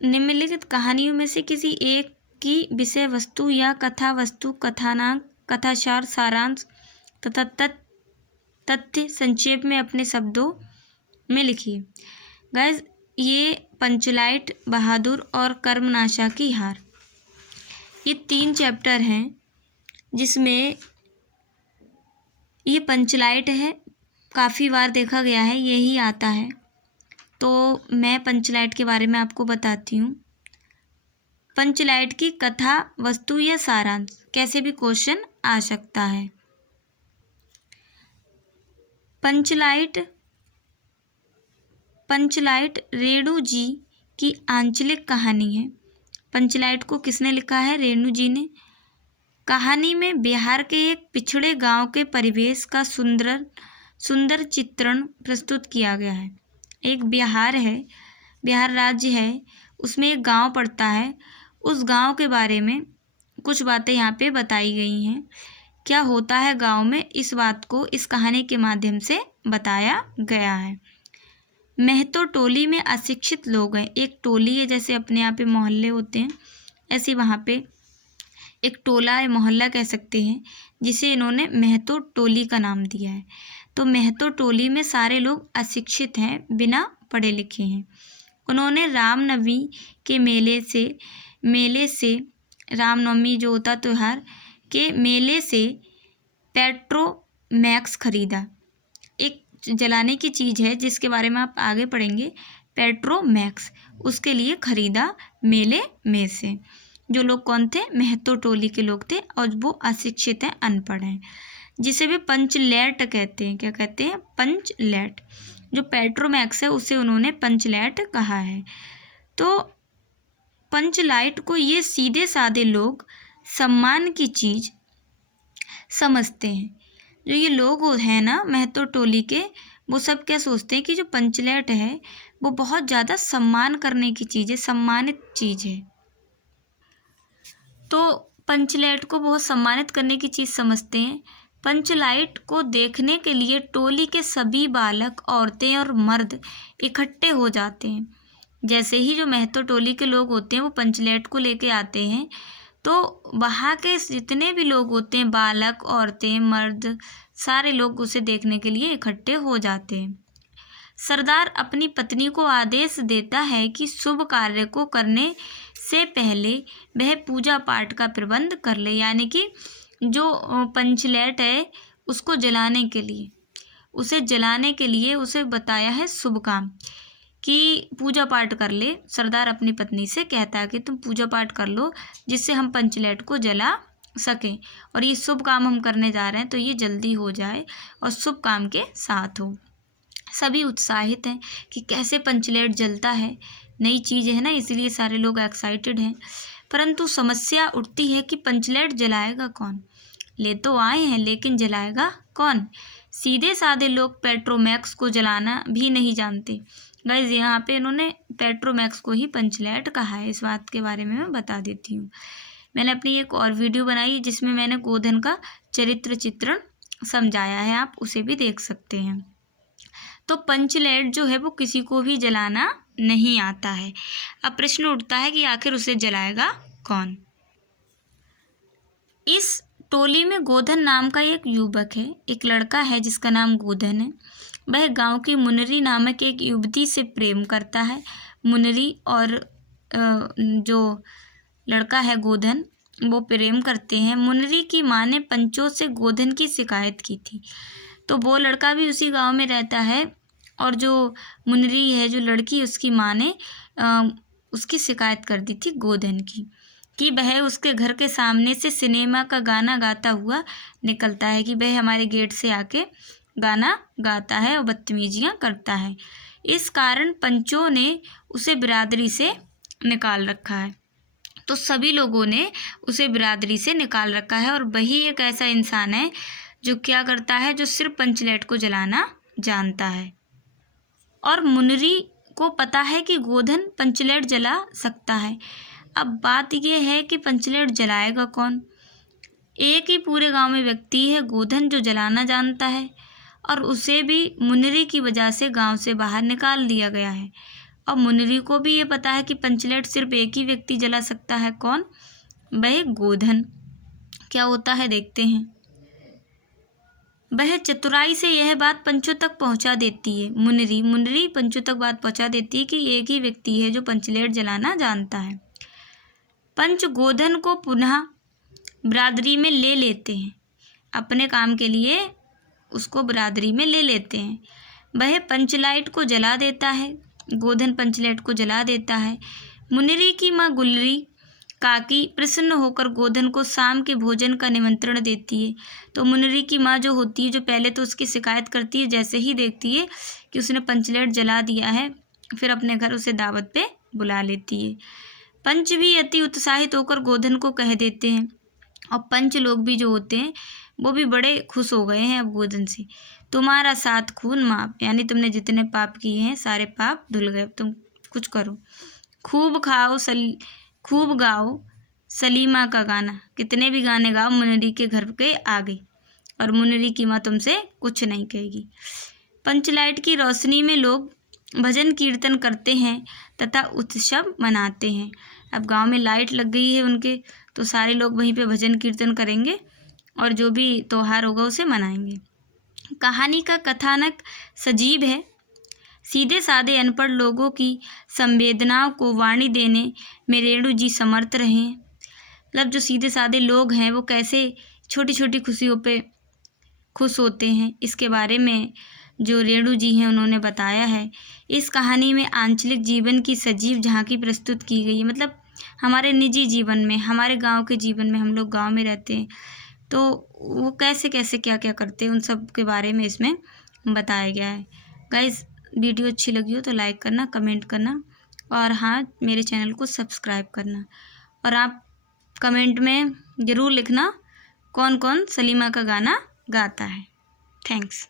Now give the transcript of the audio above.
निम्नलिखित कहानियों में से किसी एक की विषय वस्तु या कथा वस्तु, कथानक, कथासार, सारांश तथा तथ्य संक्षेप में अपने शब्दों में लिखिए। गाइज, ये पंचलाइट, बहादुर और कर्मनाशा की हार, ये 3 चैप्टर हैं जिसमें ये पंचलाइट है, काफ़ी बार देखा गया है, यही आता है। तो मैं पंचलाइट के बारे में आपको बताती हूँ। पंचलाइट की कथा वस्तु या सारांश कैसे भी क्वेश्चन आ सकता है। पंचलाइट रेणु जी की आंचलिक कहानी है। पंचलाइट को किसने लिखा है? रेणु जी ने। कहानी में बिहार के एक पिछड़े गांव के परिवेश का सुंदर चित्रण प्रस्तुत किया गया है। एक बिहार है, बिहार राज्य है, उसमें एक गांव पड़ता है। उस गांव के बारे में कुछ बातें यहाँ पे बताई गई हैं। क्या होता है गांव में, इस बात को इस कहानी के माध्यम से बताया गया है। महतो टोली में अशिक्षित लोग हैं। एक टोली है, जैसे अपने यहाँ पे मोहल्ले होते हैं, ऐसे वहाँ पे एक टोला या मोहल्ला कह सकते हैं, जिसे इन्होंने महतो टोली का नाम दिया है। तो महतो टोली में सारे लोग अशिक्षित हैं, बिना पढ़े लिखे हैं। उन्होंने रामनवमी के मेले से रामनवमी जो होता त्यौहार के मेले से पेट्रोमैक्स खरीदा। एक जलाने की चीज़ है जिसके बारे में आप आगे पढ़ेंगे, पेट्रोमैक्स, उसके लिए खरीदा मेले में से। जो लोग कौन थे? महतो टोली के लोग थे और वो अशिक्षित हैं, अनपढ़ हैं, जिसे भी पंचलैट कहते हैं। क्या कहते हैं? पंचलैट। जो पेट्रोमैक्स है उसे उन्होंने पंचलैट कहा है। तो पंचलाइट को ये सीधे साधे लोग सम्मान की चीज़ समझते हैं। जो ये लोग हैं ना महतो टोली के, वो सब क्या सोचते हैं कि जो पंचलैट है वो बहुत ज़्यादा सम्मान करने की चीज़ है, सम्मानित चीज़ है। तो पंचलैट को बहुत सम्मानित करने की चीज़ समझते हैं। पंचलाइट को देखने के लिए टोली के सभी बालक, औरतें और मर्द इकट्ठे हो जाते हैं। जैसे ही जो महतो टोली के लोग होते हैं वो पंचलैट को लेके आते हैं, तो वहाँ के जितने भी लोग होते हैं, बालक, औरतें, मर्द, सारे लोग उसे देखने के लिए इकट्ठे हो जाते हैं। सरदार अपनी पत्नी को आदेश देता है कि शुभ कार्य को करने से पहले वह पूजा पाठ का प्रबंध कर ले। यानी कि जो पंचलैट है उसको जलाने के लिए उसे बताया है शुभ काम कि पूजा पाठ कर ले। सरदार अपनी पत्नी से कहता है कि तुम पूजा पाठ कर लो जिससे हम पंचलैट को जला सकें, और ये शुभ काम हम करने जा रहे हैं तो ये जल्दी हो जाए और शुभ काम के साथ हो। सभी उत्साहित हैं कि कैसे पंचलैट जलता है, नई चीज़ है ना, इसलिए सारे लोग एक्साइटेड हैं। परंतु समस्या उठती है कि पंचलैट जलाएगा कौन? ले तो आए हैं लेकिन जलाएगा कौन? सीधे साधे लोग पेट्रोमैक्स को जलाना भी नहीं जानते। गाइज, यहाँ पे इन्होंने पेट्रोमैक्स को ही पंचलैट कहा है। इस बात के बारे में मैं बता देती हूँ। मैंने अपनी एक और वीडियो बनाई जिसमें मैंने गोधन का चरित्र चित्रण समझाया है, आप उसे भी देख सकते हैं। तो पंचलैट जो है वो किसी को भी जलाना नहीं आता है। अब प्रश्न उठता है कि आखिर उसे जलाएगा कौन? इस टोली में गोधन नाम का एक युवक है, एक लड़का है जिसका नाम गोधन है। वह गांव की मुनरी नामक एक युवती से प्रेम करता है। मुनरी और जो लड़का है गोधन, वो प्रेम करते हैं। मुनरी की माँ ने पंचों से गोधन की शिकायत की थी। तो वो लड़का भी उसी गांव में रहता है, और जो मुनरी है, जो लड़की, उसकी माँ ने उसकी शिकायत कर दी थी गोधन की, कि वह उसके घर के सामने से सिनेमा का गाना गाता हुआ निकलता है, कि वह हमारे गेट से आके गाना गाता है और बदतमीजियाँ करता है। इस कारण पंचों ने उसे बिरादरी से निकाल रखा है। तो सभी लोगों ने उसे बिरादरी से निकाल रखा है, और वही एक ऐसा इंसान है जो क्या करता है, जो सिर्फ पंचलैट को जलाना जानता है। और मुनरी को पता है कि गोधन पंचलैट जला सकता है। अब बात यह है कि पंचलैट जलाएगा कौन? एक ही पूरे गांव में व्यक्ति है, गोधन, जो जलाना जानता है, और उसे भी मुनरी की वजह से गांव से बाहर निकाल दिया गया है। और मुनरी को भी ये पता है कि पंचलेट सिर्फ एक ही व्यक्ति जला सकता है। कौन? वह गोधन। क्या होता है देखते हैं। वह चतुराई से यह बात पंचों तक पहुंचा देती है। मुनरी पंचों तक बात पहुंचा देती है कि एक ही व्यक्ति है जो पंचलेट जलाना जानता है। पंच गोधन को पुनः बिरादरी में ले लेते हैं, अपने काम के लिए उसको बिरादरी में ले लेते हैं। वह पंचलाइट को जला देता है, गोधन पंचलेट को जला देता है। मुनरी की माँ गुलरी काकी प्रसन्न होकर गोधन को शाम के भोजन का निमंत्रण देती है। तो मुनरी की माँ जो होती है, जो पहले तो उसकी शिकायत करती है, जैसे ही देखती है कि उसने पंचलेट जला दिया है, फिर अपने घर उसे दावत पे बुला लेती है। पंच भी अति उत्साहित होकर गोधन को कह देते हैं, और पंच लोग भी जो होते हैं वो भी बड़े खुश हो गए हैं अब गोधन से। तुम्हारा 7 खून माफ, यानी तुमने जितने पाप किए हैं सारे पाप धुल गए, तुम कुछ करो। खूब गाओ सलीमा का गाना, कितने भी गाने गाओ मुनरी के घर के आगे, और मुनरी की माँ तुमसे कुछ नहीं कहेगी। पंचलाइट की रोशनी में लोग भजन कीर्तन करते हैं तथा उत्सव मनाते हैं। अब गांव में लाइट लग गई है उनके, तो सारे लोग वहीं पे भजन कीर्तन करेंगे और जो भी त्योहार होगा उसे मनाएंगे। कहानी का कथानक सजीव है। सीधे साधे अनपढ़ लोगों की संवेदनाओं को वाणी देने में रेणु जी समर्थ रहे हैं। मतलब जो सीधे साधे लोग हैं वो कैसे छोटी छोटी खुशियों पे खुश होते हैं, इसके बारे में जो रेणु जी हैं उन्होंने बताया है। इस कहानी में आंचलिक जीवन की सजीव झांकी प्रस्तुत की गई है। मतलब हमारे निजी जीवन में, हमारे गांव के जीवन में, हम लोग गांव में रहते हैं तो वो कैसे कैसे क्या क्या करते हैं, उन सब के बारे में इसमें बताया गया है। गाइस, वीडियो अच्छी लगी हो तो लाइक करना, कमेंट करना, और हाँ, मेरे चैनल को सब्सक्राइब करना। और आप कमेंट में ज़रूर लिखना कौन कौन सलीमा का गाना गाता है। थैंक्स।